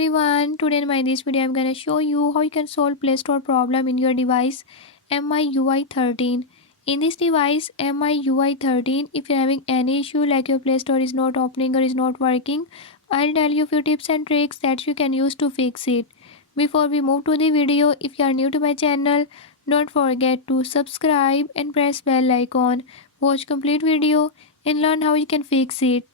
everyone, today in my this video I'm gonna show you how you can solve Play Store problem in your device MIUI 13. In this device MIUI 13, if you're having any issue like your Play Store is not opening or is not working, I'll tell you few tips and tricks that you can use to fix it. Before we move to the video, if you are new to my channel, don't forget to subscribe and press bell icon. Watch complete video and learn how you can fix it.